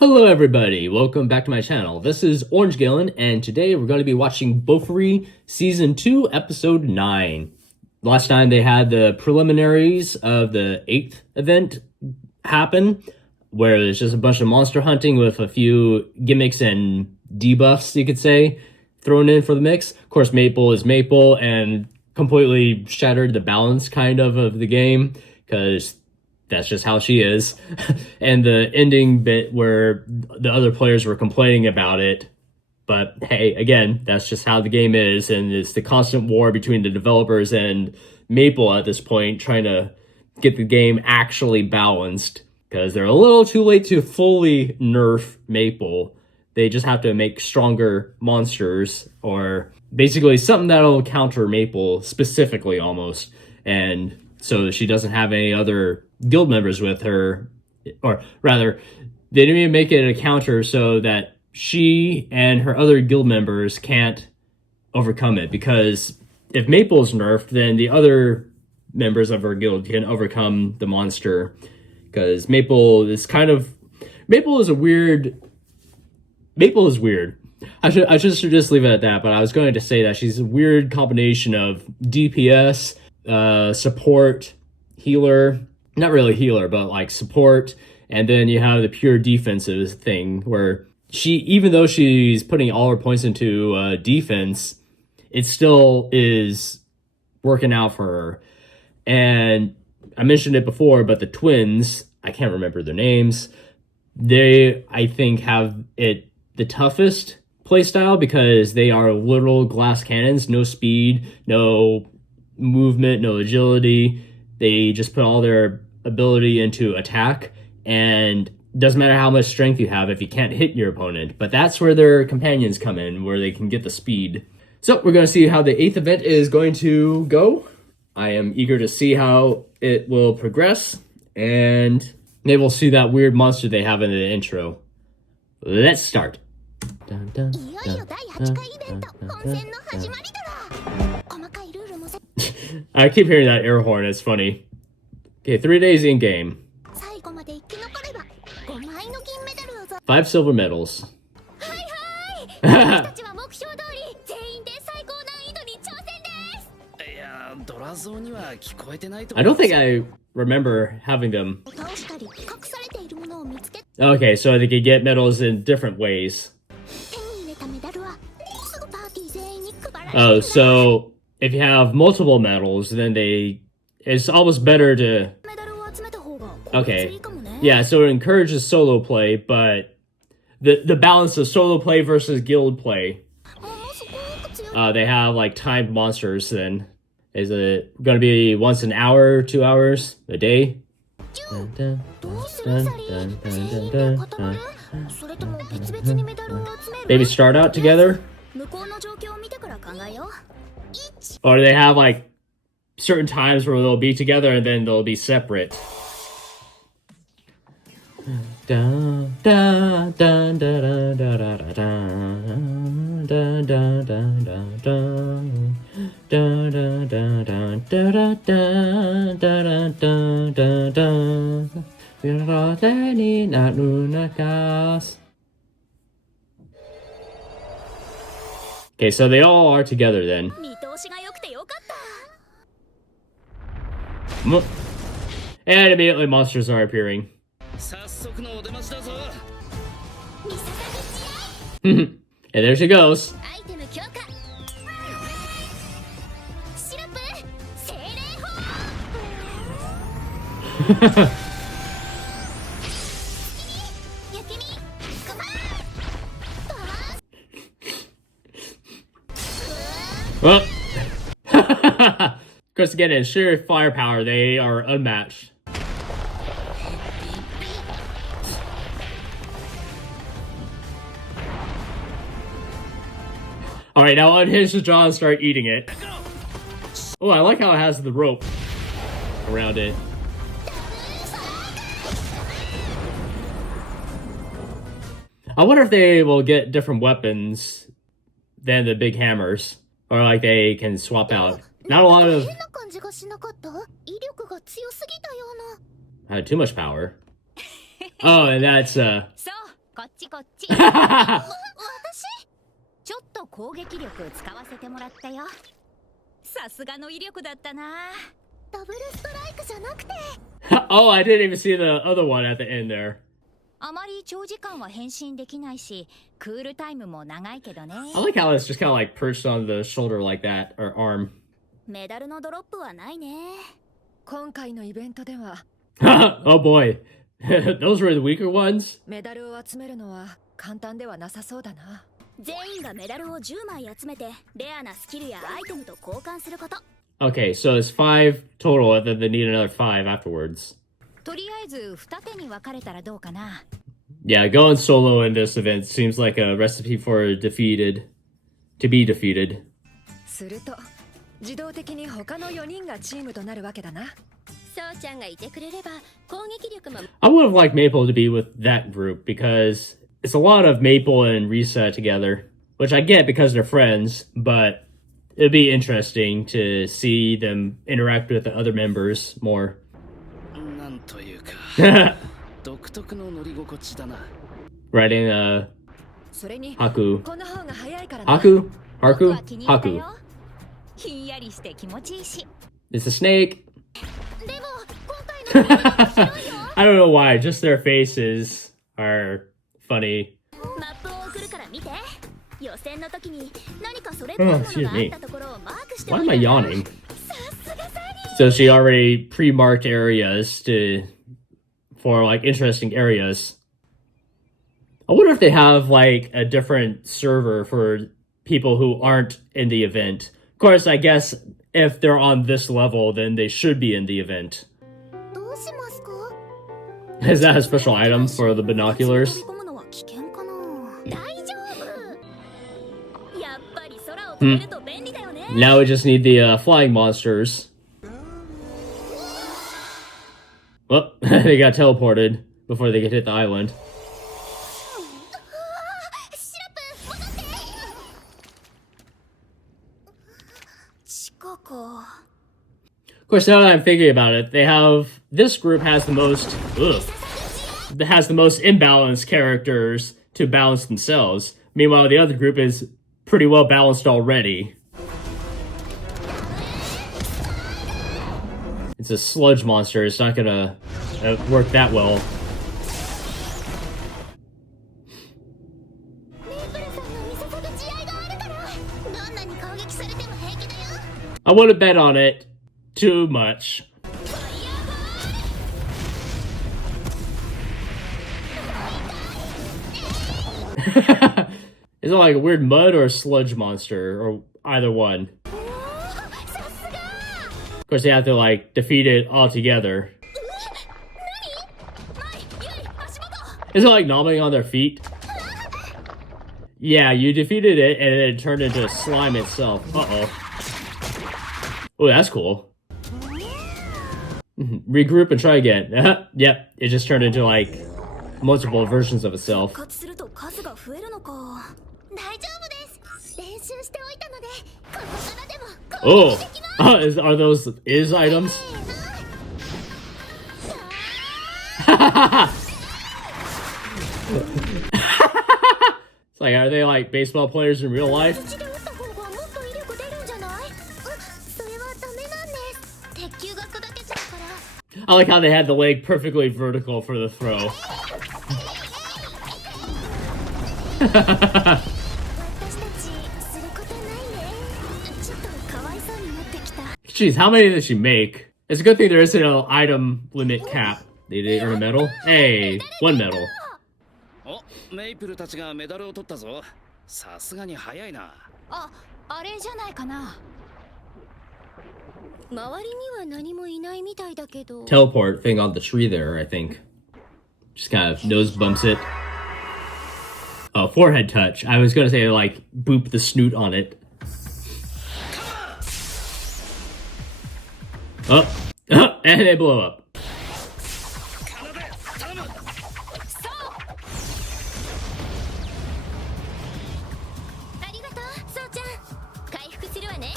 Hello everybody, welcome back to my channel. This is Orange Galen, and today we're going to be watching Bofuri Season 2, Episode 9. Last time they had the preliminaries of the 8th event happen, where it's just a bunch of monster hunting with a few gimmicks and debuffs, you could say, thrown in for the mix. Of course, Maple is Maple, and completely shattered the balance, kind of the game, because that's just how she is. And the ending bit where the other players were complaining about it. But hey, again, that's just how the game is. And it's the constant war between the developers and Maple at this point, trying to get the game actually balanced. Because they're a little too late to fully nerf Maple. They just have to make stronger monsters, or basically something that'll counter Maple specifically almost. And so she doesn't have any other guild members with her, or rather, they didn't even make it a counter so that she and her other guild members can't overcome it. Because if Maple's nerfed, then the other members of her guild can overcome the monster. Because Maple is weird. Maple is weird. I should just leave it at that, but I was going to say that she's a weird combination of DPS, support, healer, not really healer, but like support, and then you have the pure defensive thing where she, even though she's putting all her points into defense, it still is working out for her. And I mentioned it before, but the twins, I can't remember their names, they, I think, have it the toughest playstyle because they are literal glass cannons, no speed, no movement, no agility. They just put all their ability into attack, and doesn't matter how much strength you have if you can't hit your opponent. But that's where their companions come in, where they can get the speed. So we're going to see how the 8th event is going to go. I am eager to see how it will progress, and maybe we'll see that weird monster they have in the intro. Let's start. Dun, dun, dun, dun, dun, dun, I keep hearing that air horn, it's funny. Okay, 3 days in game. 5 silver medals. I don't think I remember having them. Okay, so they could get medals in different ways. Oh, so if you have multiple medals, then it's almost better to... Okay, yeah, so it encourages solo play, but the balance of solo play versus guild play, they have like timed monsters then. Is it going to be once an hour, 2 hours, a day? Maybe start out together? Or they have like certain times where they'll be together and then they'll be separate. Okay, so they all are together then. And immediately monsters are appearing. And there she goes. Well, of course, again, in sheer firepower, they are unmatched. Alright, now unhinge the jaw and start eating it. Oh, I like how it has the rope around it. I wonder if they will get different weapons than the big hammers. Or like they can swap out. Not a lot of... I had too much power. Oh, and that's こっちこっち。私ちょっと攻撃力使わせてもらったよ。さすがの威力だったな。ダブルストライクじゃなくて。Oh, I didn't even see the other one at the end there. あまり長時間は変身できないし、クールタイムも長いけどね。I like how it's just kind of like perched on the shoulder like that, or arm. メダルのドロップはないね。今回のイベントでは Oh boy. Those were the weaker ones? メダルを集めるのは簡単ではなさそうだな。全員がメダルを10枚集めてレアなスキルやアイテムと交換すること。Okay, so it's 5 total, and then they need another 5 afterwards. とりあえず二手に分かれたらどうかな。Yeah, going solo in this event seems like a recipe for defeated. To be defeated. すると自動的に他の4人がチームとなるわけだな。そうちゃんがいてくれれば攻撃力も。I would have liked Maple to be with that group because it's a lot of Maple and Risa together, which I get because they're friends, but it'd be interesting to see them interact with the other members more. なんというか独特の乗り心地だな。Writing それに Haku. この方が早いからな。 Haku? Haku? 僕は気に入った Haku. よ。ひんやりして気持ちいいし。 It's a snake. でも今回の面白いよ。I don't know why, just their faces are funny. マップを送るから見て。予選の時に何かそれっぽいものがあったところをマークしてお Why い am I た。 yawning? さすがサニー。 So she already pre-marked areas for like interesting areas. I wonder if they have like a different server for people who aren't in the event. Of course, I guess if they're on this level, then they should be in the event. どうしますか？ Is that a special item for the binoculars? 飛び込むのは危険かな。大丈夫。やっぱり空を飛べると便利だよね。Now we just need the flying monsters. Well, they got teleported before they could hit the island. シラップ戻って。地下か。Of course, now that I'm thinking about it, this group has the most imbalanced characters to balance themselves. Meanwhile, the other group is pretty well balanced already. It's a sludge monster. It's not gonna work that well. メープルさんの見せ方試合があるから、どんなに攻撃されても平気だよ。 I wouldn't bet on it too much. Is it like a weird mud or a sludge monster, or either one? おお、さすが。 Of course, they have to like defeat it all together. 何？前、ゆい、足元。 Is it like nobbling on their feet? Yeah, you defeated it and then it turned into slime itself. Uh-oh. Oh, that's cool. Regroup and try again. Yep, it just turned into like multiple versions of itself. 復活すると数が増えるのか。大丈夫です。練習しておいたので、ここからでも攻 Oh, 撃できます。are those items? せーの。 It's like, are they like baseball players in real life? 口で打った方がもっと威力出るんじゃない？それはダメなんです。鉄球が砕けちゃうから。 I like how they had the leg perfectly vertical for the throw. 私たちすることないね。ちょっとかわいそうになってきた。 Jeez, how many did she make? It's a good thing there isn't an item limit cap. They did earn a medal? Hey, 1 medal. お、メイプルたちがメダルを取ったぞ。さすがに早いな。あれじゃないかな。周りには何もいないみたいだけど。 Teleport thing on the tree there, I think. Just kind of nose bumps it. Oh, forehead touch. I was gonna say like boop the snoot on it. Oh, and they blow up. ありがとう、そうちゃん。回復するわね。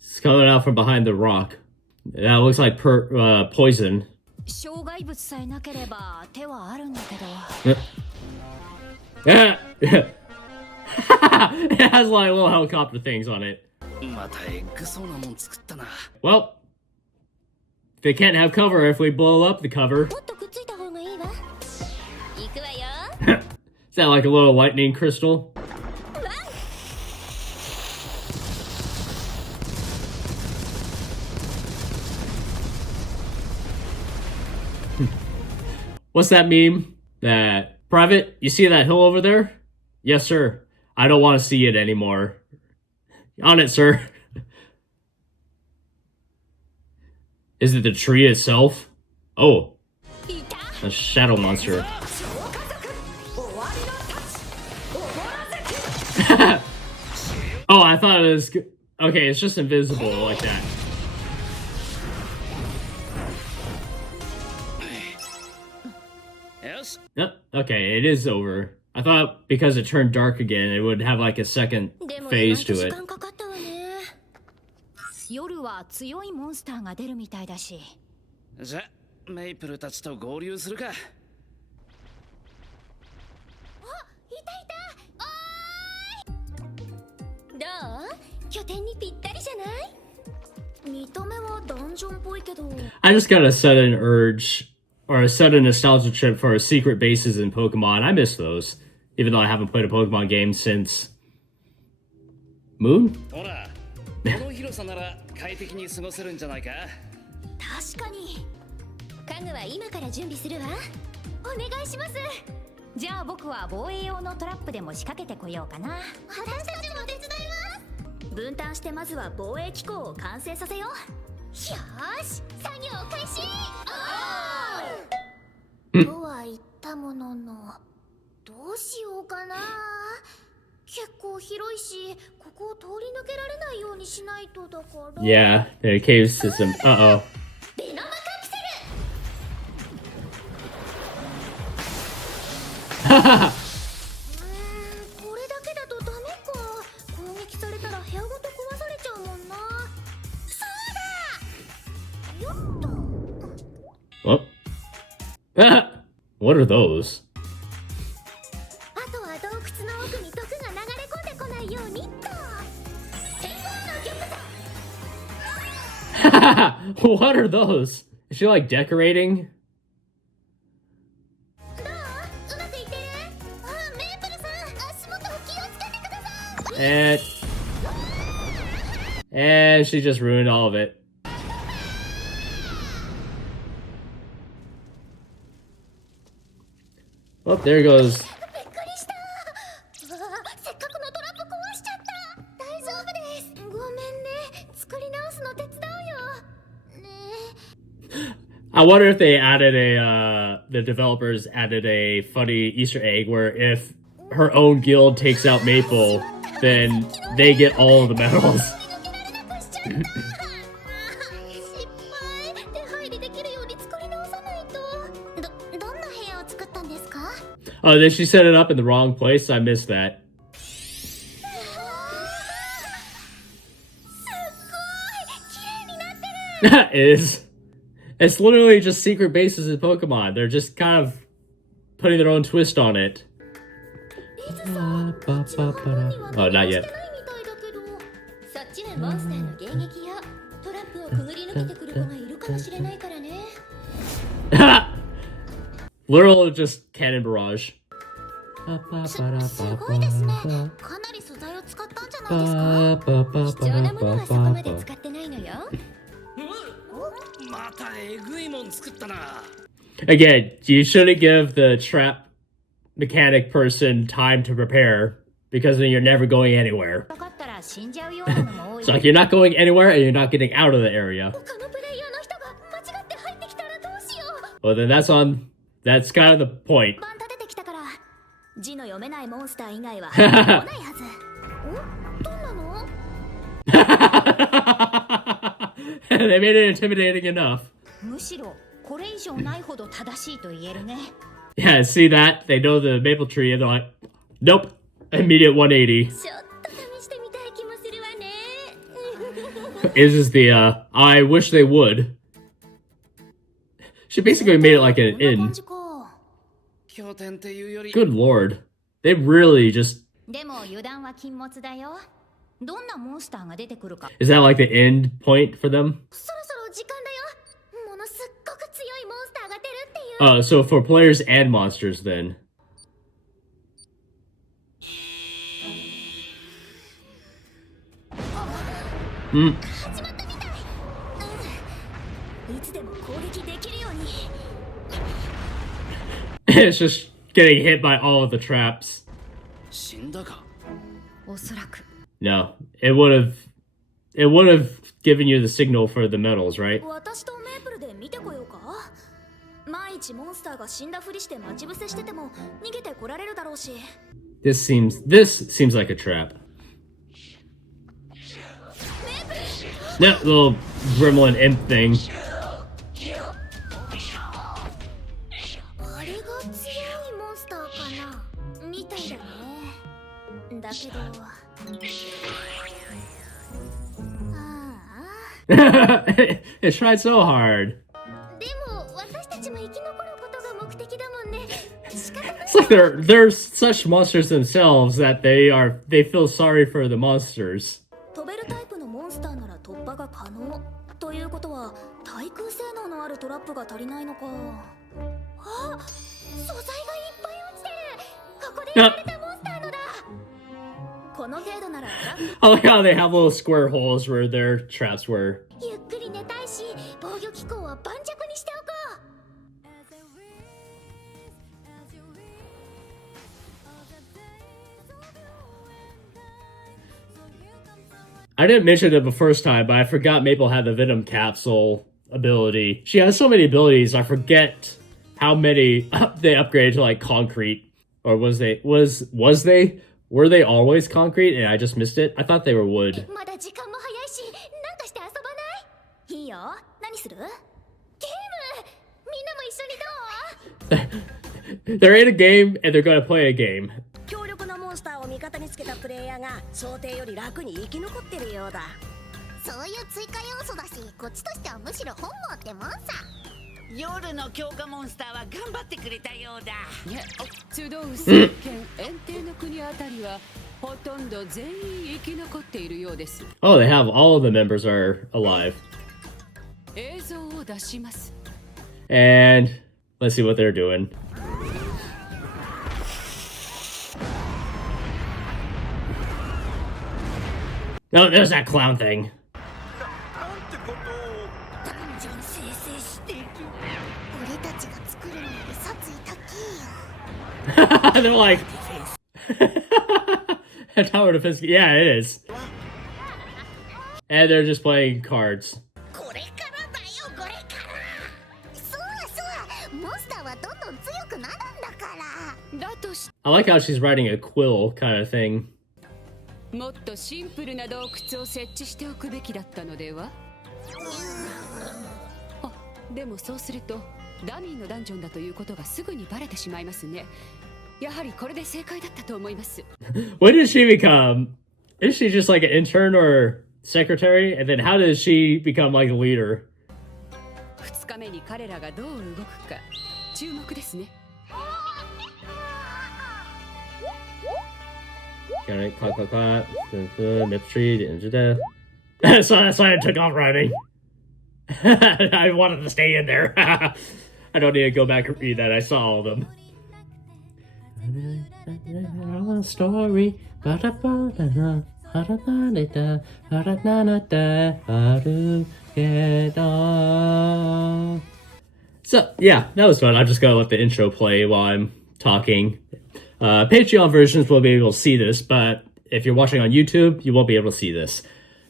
It's coming out from behind the rock. That looks like poison. 障害物さえなければ手はあるんだけど。Yeah. It has like little helicopter things on it. またエッグそうなもん作ったな。 Well, they can't have cover if we blow up the cover. もっとくっついた方がいいわ。行くわよ。 Is that like a little lightning crystal? What's that meme? That Private, you see that hill over there? Yes, sir. I don't want to see it anymore. On it, sir. Is it the tree itself? Oh, a shadow monster. Oh, I thought it was... Okay, it's just invisible like that. Yes. Yep, okay, it is over. I thought because it turned dark again, it would have like a second でも phase 意外と to 時 it. 間かかったわね。夜は強いモンスターが出るみたいだし。じゃメイプルたちと合流するか。あ、いたいた。おーい。どう？拠点にぴったりじゃない？見た目はダンジョンっぽいけど。I just got a sudden urge or a sudden nostalgia trip for secret bases in Pokemon. I miss those, even though I haven't played a Pokemon game since Moon. ほら、この広さなら快適に過ごせるんじゃないか。確かに。家具は今から準備するわ。お願いします。じゃあ僕は防衛用のトラップでも仕掛けてこようかな。私たちも手伝います。分担してまずは防衛機構を完成させよう。よーし、作業開始。とは言ったものの、どうしようかな。結構広いし、ここを通り抜けられないようにしないとだから。Yeah, the cave system. Uh-oh. ベノムカプセル。これだけだとダメか。攻撃されたら部屋ごと壊されちゃうもんな。そうだ。よっと。 What? What are those? あとは洞窟の奥に毒が流れ込んでこないようにっと。天候の玉座。 What are those? Is she like decorating? どう？うまくいってる？あ、メープルさん、足元気をつけてください。 And she just ruined all of it. Oh, there goes. びっくりした。うわ、せっかくのトラップ壊しちゃった。大丈夫です。ごめんね。作り直すの手伝うよ。ね。 I wonder if they added the developers added a funny Easter egg where if her own guild takes out Maple, then they get all of the medals. 失敗。手入りできるように作り直さないと。どんな部屋を作ったんですか？ Oh, then she set it up in the wrong place. I missed that. すごい。綺麗になってる。It is. It's literally just secret bases in Pokemon. They're just kind of putting their own twist on it. Oh, not yet. そっちはモンスターの迎撃よ。トラップをくぐり抜けてくる子がいるかもしれないからね。 Literal just cannon barrage. すごいですね。かなり素材を使ったんじゃないですか？貴重なものはそこまで使ってないのよ。またえぐいもん作ったな。 Again, you shouldn't give the trap mechanic person time to prepare because then you're never going anywhere. かかったら死んじゃうようなのも多い。 It's like you're not going anywhere and you're not getting out of the area. 他のプレイヤーの人が間違って入ってきたらどうしよう。 Well, then that's kind of the point. バン立ててきたから字の読めないモンスター以外は来ないはず。お、どんなの？ They made it intimidating enough. むしろこれ以上ないほど正しいと言えるね。 Yeah, see that? They know the maple tree and they're like, nope, immediate 180. ちょっと試してみたい気もするわね。Is the, I wish they would. She basically made it like an こんな感 inn. じか。拠点っていうより Good lord. They really just... でも油断は禁物だよ。どんなモンスターが出てくるか。 Is that like the end point for them? そろそろ時間だよ。ものすっごく強いモンスターが出るっていう。So for players and monsters then. 始まったみたい。いつでも攻撃できるように。It's just getting hit by all of the traps. 死んだか。おそらく No, it would have given you the signal for the metals, right? 私とメープルで見てこようか。万一モンスターが死んだふりして待ち伏せしてても逃げてこられるだろうし。This seems like a trap. That little gremlin imp thing. あれが強いモンスターかなみたいだね。だけどIt tried so hard. でも私たちも生き残ることが目的だもんね。仕方ない。 It's like they're such monsters themselves that they feel sorry for the monsters. 飛べるタイプのモンスターなら突破が可能ということは対空性能のあるトラップが足りないのか。あ、素材がいっぱい落ちてる。ここでやられたモンスターのだ。この程度ならトラッ I like how they have little square holes where their traps were. プゆっくり寝たいし防御機構は盤石にしておこう。 I didn't mention it the first time, but I forgot Maple had the Venom Capsule ability. She has so many abilities, I forget how many they upgraded to like concrete. Or were they always concrete and I just missed it? I thought they were wood. まだ時間も早いしなんかして遊ばない？いいよ。何する？ゲーム。みんなも一緒にどう？ They're in a game and they're gonna play a game. 強力なモンスターを味方につけたプレイヤーが想定より楽に生き残ってるようだ。そういう追加要素だし、こっちとしてはむしろ本望ってもんさ。夜の強化モンスターは頑張ってくれたようだ。集う政権遠征の国あたりはほとんど全員生き残っているようです。 Oh, they have all of the members are alive. 映像を出します。 And let's see what they're doing. No, there's that clown thing. ダンジョン生成してる。俺たちが作るのより殺意高いよ。 They're like a tower defense. Yeah, it is. And they're just playing cards. これからだよ、これから。そうモンスターはどんどん強くなるんだから。だとし I like how she's writing a quill kind of thing. もっとシンプルな洞窟を設置しておくべきだったのでは？あ、でもそうするとダミーのダンジョンだということがすぐにバレてしまいますね。やはりこれで正解だったと思います。 When did she become? Is she just like an intern or secretary? And then how does she become like a leader? 2日目に彼らがどう動くか注目ですね。 Got it. Clap, clap, clap. Myth tree, the end of death. So that's why I took off running. I wanted to stay in there. I don't need to go back and read that. I saw all of them. Story. So yeah, that was fun. I'm just gonna let the intro play while I'm talking. Patreon versions will be able to see this, but if you're watching on YouTube, you won't be able to see this.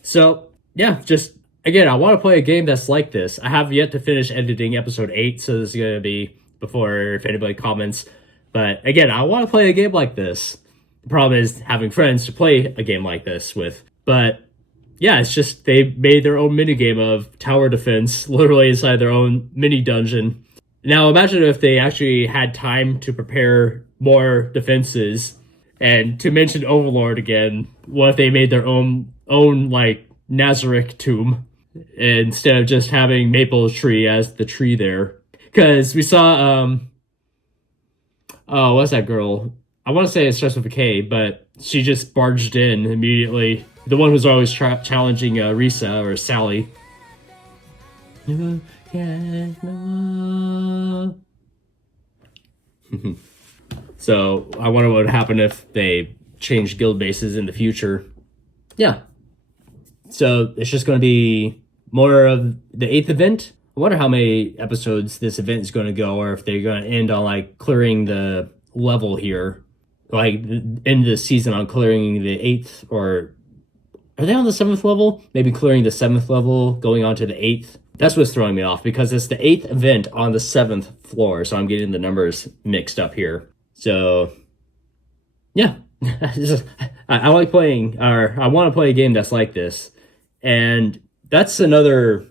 So yeah, just again, I want to play a game that's like this. I have yet to finish editing episode 8, so this is gonna be before if anybody comments. But again, I want to play a game like this. The problem is having friends to play a game like this with. But yeah, it's just they made their own mini game of tower defense, literally inside their own mini dungeon. Now imagine if they actually had time to prepare more defenses. And to mention Overlord again, what if they made their own like Nazarick tomb instead of just having Maple Tree as the tree there? Because we saw, oh, what's that girl? I want to say it starts with a K, but she just barged in immediately. The one who's always challenging Risa or Sally. So I wonder what would happen if they changed guild bases in the future. Yeah. So it's just going to be more of the 8th event. I wonder how many episodes this event is going to go, or if they're going to end on like clearing the level here, like end the season on clearing the 8th, or are they on the 7th level? Maybe clearing the 7th level, going on to the 8th. That's what's throwing me off, because it's the 8th event on the 7th floor, so I'm getting the numbers mixed up here. So, yeah, I like playing, or I want to play a game that's like this. And that's another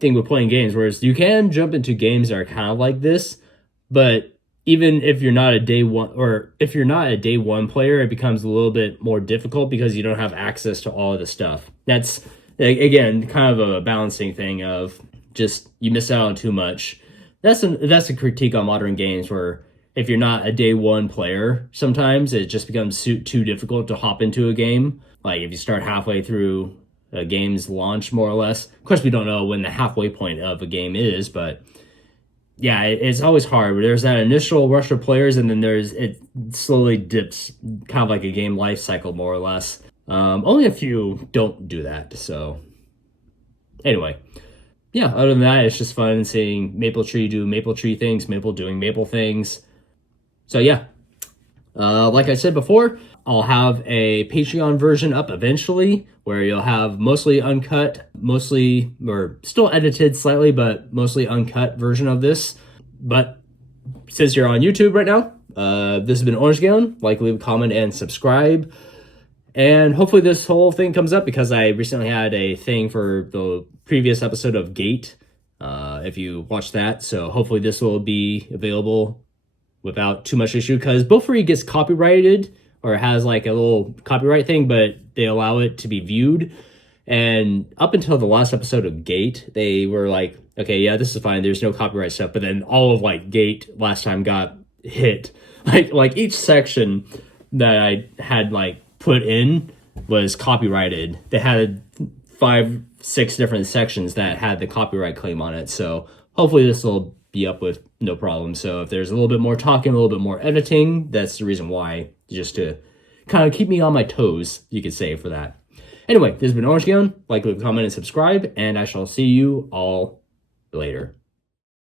thing with playing games, whereas you can jump into games that are kind of like this, but even if you're not a day one, or if you're not a day one player, it becomes a little bit more difficult because you don't have access to all of the stuff. That's, again, kind of a balancing thing of just you miss out on too much. That's a critique on modern games, where if you're not a day one player, sometimes it just becomes too difficult to hop into a game. Like if you start halfway through a game's launch, more or less. Of course, we don't know when the halfway point of a game is, but yeah, it's always hard. There's that initial rush of players, and then it slowly dips, kind of like a game life cycle, more or less. Only a few don't do that. So anyway, yeah, other than that, it's just fun seeing Maple Tree do Maple Tree things, Maple doing Maple things. So yeah, like I said before, I'll have a Patreon version up eventually, where you'll have mostly uncut, or still edited slightly, but mostly uncut version of this. But since you're on YouTube right now, this has been Orange Galen. Like, leave a comment, and subscribe. And hopefully this whole thing comes up, because I recently had a thing for the previous episode of Gate, if you watched that. So hopefully this will be available without too much issue, because Bofuri gets copyrighted, or has like a little copyright thing, but they allow it to be viewed. And up until the last episode of Gate, they were like, okay, yeah, this is fine, there's no copyright stuff. But then all of like Gate last time got hit. Like each section that I had like put in was copyrighted. They had 5-6 different sections that had the copyright claim on it. So hopefully this will be up with no problem. So if there's a little bit more talking, a little bit more editing, that's the reason why, just to kind of keep me on my toes, you could say, for that. Anyway, this has been Orange Galen. Like, leave a comment, and subscribe, and I shall see you all later.